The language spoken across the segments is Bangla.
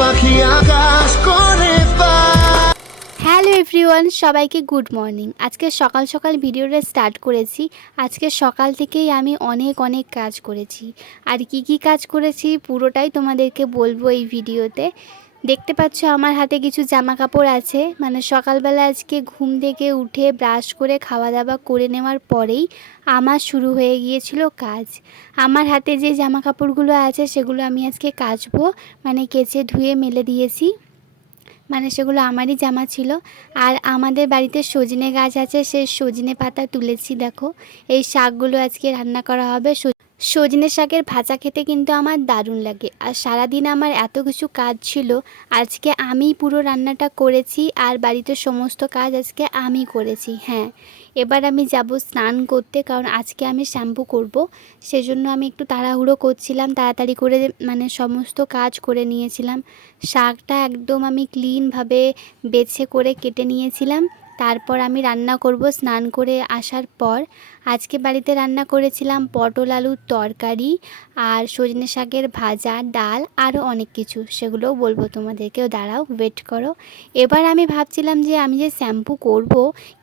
পাখি আকাশ করে হ্যালো এভরিওয়ান, সবাইকে গুড মর্নিং। আজকে সকাল সকাল ভিডিওটা স্টার্ট করেছি। আজকে সকাল থেকেই আমি অনেক কাজ করেছি। আর কি কাজ করেছি পুরোটাই তোমাদেরকে বলবো এই ভিডিওতে। দেখতে পাচ্ছ আমার হাতে কিছু জামা কাপড় আছে। মানে সকালবেলা আজকে ঘুম থেকে উঠে ব্রাশ করে খাওয়া দাওয়া করে নেওয়ার পরেই আমার শুরু হয়ে গিয়েছিল কাজ। আমার হাতে যে জামা কাপড়গুলো আছে সেগুলো আমি আজকে কাচবো, মানে কেচে ধুয়ে মেলে দিয়েছি। মানে সেগুলো আমারই জামা ছিল। আর আমাদের বাড়িতে সজনে গাছ আছে, সেই সজনে পাতা তুলেছি। দেখো এই শাকগুলো আজকে রান্না করা হবে। সজনে শাকের ভাজা খেতে কিন্তু আমার দারুণ লাগে। আর সারাদিন আমার এত কিছু কাজ ছিল, আজকে আমি পুরো রান্নাটা করেছি। আর বাড়িতে সমস্ত কাজ আজকে আমি করেছি। হ্যাঁ, এবার আমি যাব স্নান করতে, কারণ আজকে আমি শ্যাম্পু করব। সেজন্য আমি একটু তাড়াহুড়ো করছিলাম, তাড়াতাড়ি করে মানে সমস্ত কাজ করে নিয়েছিলাম। শাকটা একদম আমি ক্লিনভাবে বেছে করে কেটে নিয়েছিলাম। তারপর আমি রান্না করব স্নান করে আসার পর। আজকে বাড়িতে রান্না করেছিলাম পটল আলুর তরকারি আর সজনে শাকের ভাজা, ডাল, আরও অনেক কিছু। সেগুলোও বলবো তোমাদেরকেও, দাঁড়াও ওয়েট করো। এবার আমি ভাবছিলাম যে আমি যে শ্যাম্পু করব,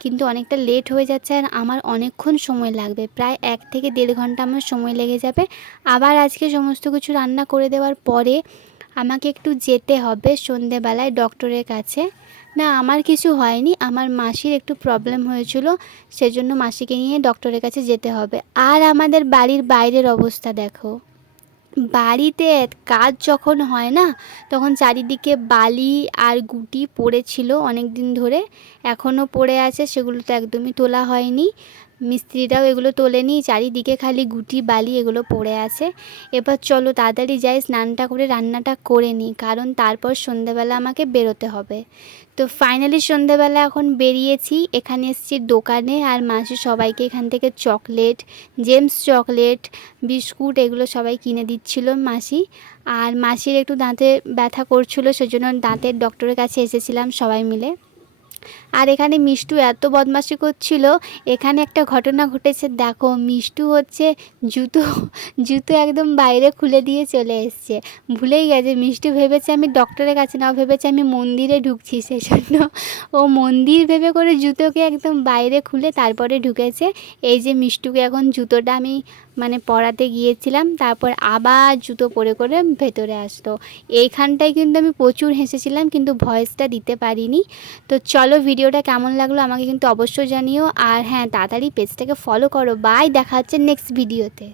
কিন্তু অনেকটা লেট হয়ে যাচ্ছে আর আমার অনেকক্ষণ সময় লাগবে, প্রায় 1 থেকে 1.5 ঘন্টা আমার সময় লেগে যাবে। আবার আজকে সমস্ত কিছু রান্না করে দেওয়ার পরে আমাকে একটু যেতে হবে সন্ধেবেলায় ডক্টরের কাছে। না, আমার কিছু হয়নি, আমার মাসির একটু প্রবলেম হয়েছিল, সেজন্য মাসিকে নিয়ে ডক্টরের কাছে যেতে হবে। আর আমাদের বাড়ির বাইরের অবস্থা দেখো। বাড়িতে কাজ যখন হয় না, তখন চারিদিকে বালি আর গুটি পড়েছিল অনেক দিন ধরে, এখনও পড়ে আছে। সেগুলো তো একদমই তোলা হয়নি, মিস্ত্রিরাও এগুলো তোলেনি। চারিদিকে খালি গুটি বালি এগুলো পড়ে আছে। এবার চলো তাড়াতাড়ি যাই, স্নানটা করে রান্নাটা করে নিই, কারণ তারপর সন্ধ্যাবেলা আমাকে বেরোতে হবে। তো ফাইনালি সন্ধ্যাবেলা এখন বেরিয়েছি, এখানে এসেছি দোকানে। আর মাসি সবাইকে এখান থেকে চকলেট, জেমস চকলেট, বিস্কুট এগুলো সবাই কিনে দিচ্ছিল মাসি। আর মাসির একটু দাঁতে ব্যথা করছিল, সেজন্য দাঁতের ডক্টরের কাছে এসেছিলাম সবাই মিলে। আর এখানে মিষ্টু এত বদমাশি করছিল। এখানে একটা ঘটনা ঘটেছে, দেখো মিষ্টু হচ্ছে জুতো জুতো একদম বাইরে খুলে দিয়ে চলে এসছে। ভুলেই গেছে, মিষ্টু ভেবেছে আমি ডক্টরের কাছে না, ভেবেছে আমি মন্দিরে ঢুকছি, সেই জন্য ও মন্দির ভেবে করে জুতোকে একদম বাইরে খুলে তারপরে ঢুকেছে। এই যে মিষ্টুকে এখন জুতোটা আমি মানে পরাতে গিয়েছিলাম, তারপর আবার জুতো পরে করে ভেতরে আসতো। এইখানটায় কিন্তু আমি প্রচুর হেসেছিলাম, কিন্তু ভয়েসটা দিতে পারিনি। তো চলো ভিডিওটা কেমন লাগলো আমাকে কিন্তু অবশ্যই জানিও। আর হ্যাঁ, তাড়াতাড়ি পেজটাকে ফলো করো। বাই, দেখা হচ্ছে নেক্সট ভিডিওতে।